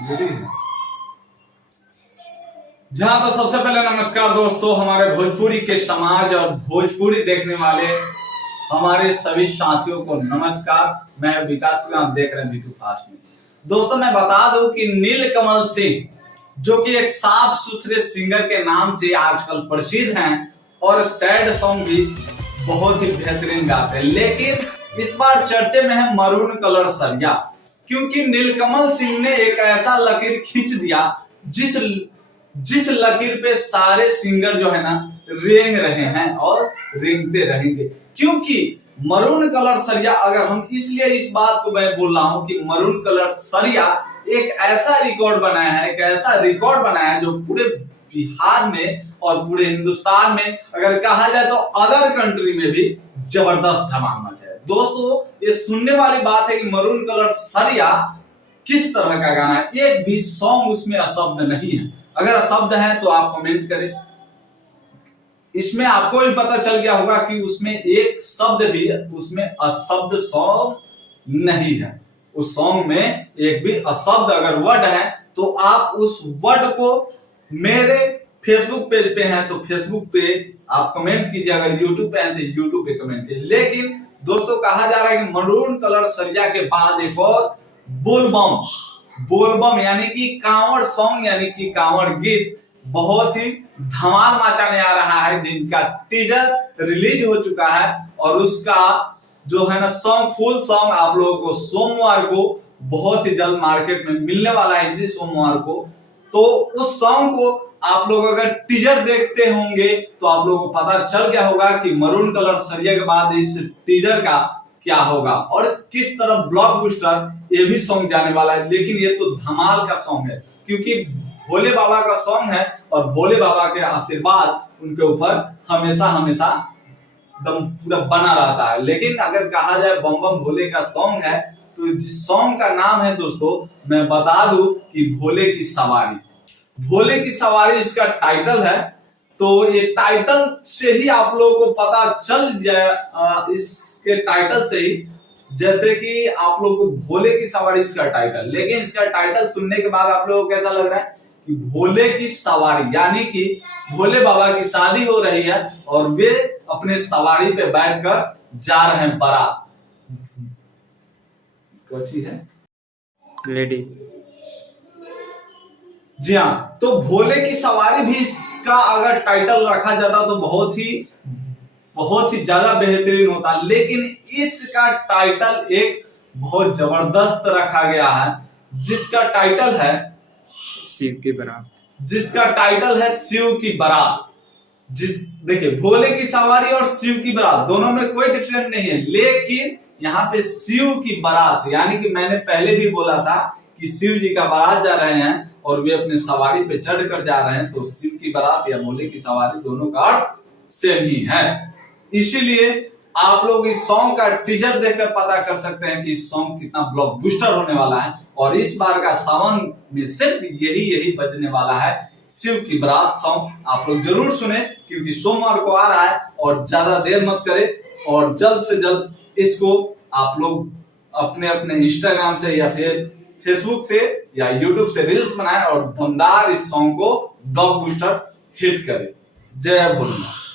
जहाँ तो सबसे पहले नमस्कार दोस्तों, हमारे भोजपुरी के समाज और भोजपुरी देखने वाले हमारे सभी साथियों को नमस्कार। मैं विकास, आप देख रहे हैं V2 फास्ट में। दोस्तों मैं बता दूं कि नीलकमल सिंह जो कि एक साफ सुथरे सिंगर के नाम से आजकल प्रसिद्ध हैं और सैड सॉन्ग भी बहुत ही बेहतरीन गाते हैं, लेकिन इस बार चर्चे में है मरून कलर सरिया, क्योंकि नीलकमल सिंह ने एक ऐसा लकीर खींच दिया जिस लकीर पे सारे सिंगर जो है ना रेंग रहे हैं और रेंगते रहेंगे। क्योंकि मरून कलर सरिया, अगर हम इसलिए इस बात को मैं बोल रहा हूं कि मरून कलर सरिया एक ऐसा रिकॉर्ड बनाया है, एक ऐसा रिकॉर्ड बनाया है जो पूरे बिहार में और पूरे हिंदुस्तान में, अगर कहा जाए तो अदर कंट्री में भी जबरदस्त धमाल मचा है। दोस्तों ये सुनने वाली बात है कि मरून कलर सरिया किस तरह का गाना है। एक भी सॉन्ग उसमें अशब्द नहीं है, अगर अशब्द है तो आप कमेंट करें। इसमें आपको भी पता चल गया होगा कि उसमें एक शब्द भी उसमें अशब्द सॉन्ग नहीं है। उस सॉन्ग में एक भी अशब्द अगर वर्ड है तो आप उस वर्ड को मेरे फेसबुक पेज पे हैं तो फेसबुक पे आप कमेंट कीजिए, अगर यूट्यूब पे हैं तो यूट्यूब पे कमेंट कीजिए। लेकिन दोस्तों कहा जा रहा है कि मरून कलर सरिया के बाद एक और बोलबम यानी कि कांवड़ सॉन्ग यानी कि कांवड़ गीत बहुत ही धमाल मचाने आ रहा है, जिनका टीजर रिलीज हो चुका है और उसका जो है ना सॉन्ग, फुल सॉन्ग आप लोगों को सोमवार को बहुत ही जल्द मार्केट में मिलने वाला है, इसी सोमवार को। तो उस सॉन्ग को आप लोग अगर टीजर देखते होंगे तो आप लोगों को पता चल गया होगा कि मरून कलर सरिया के बाद इस टीजर का क्या होगा और किस तरह ब्लॉकबस्टर ये भी सॉन्ग जाने वाला है। लेकिन ये तो धमाल का सॉन्ग है, क्योंकि भोले बाबा का सॉन्ग है और भोले बाबा के आशीर्वाद उनके ऊपर हमेशा हमेशा दम पूरा बना रहता है। लेकिन अगर कहा जाए बम बम भोले का सॉन्ग है तो जिस सॉन्ग का नाम है दोस्तों मैं बता दूं कि भोले की सवारी। भोले की सवारी इसका टाइटल है, तो ये टाइटल से ही आप लोगों को पता चल जाए, इसके टाइटल से ही, जैसे कि आप लोगों को भोले की सवारी इसका टाइटल, लेकिन इसका टाइटल सुनने के बाद आप लोगों को कैसा लग रहा है कि भोले की सवारी यानी कि भोले बाबा की शादी हो रही है और वे अपने सवारी पे बैठकर जा रहे हैं बारात। कौन है लेडी? जी हाँ, तो भोले की सवारी भी इसका अगर टाइटल रखा जाता तो बहुत ही ज्यादा बेहतरीन होता, लेकिन इसका टाइटल एक बहुत जबरदस्त रखा गया है जिसका टाइटल है शिव की बारात। जिसका टाइटल है शिव की बारात। देखिए भोले की सवारी और शिव की बारात दोनों में कोई डिफरेंस नहीं है, लेकिन यहाँ पे शिव की बारात यानी कि मैंने पहले भी बोला था कि शिव जी का बारात जा रहे हैं और वे अपने सवारी पे चढ़ कर जा रहे हैं, तो शिव की बारात या भोले की सवारी दोनों का अर्थ सेम ही है। इसीलिए आप लोग इस सॉन्ग का टीजर देखकर पता कर सकते हैं कि इस सॉन्ग कितना ब्लॉकबस्टर होने वाला है। और इस बार का सावन में सिर्फ यही बजने वाला है, शिव की बारात सॉन्ग। आप लोग जरूर सुने क्योंकि सोमवार को आ रहा है और ज्यादा देर मत करें और जल्द से जल्द इसको आप लोग अपने अपने इंस्टाग्राम से या फिर फेसबुक से या यूट्यूब से रील्स बनाएं और दमदार इस सॉन्ग को ब्लॉकबस्टर हिट करें। जय भोलेनाथ।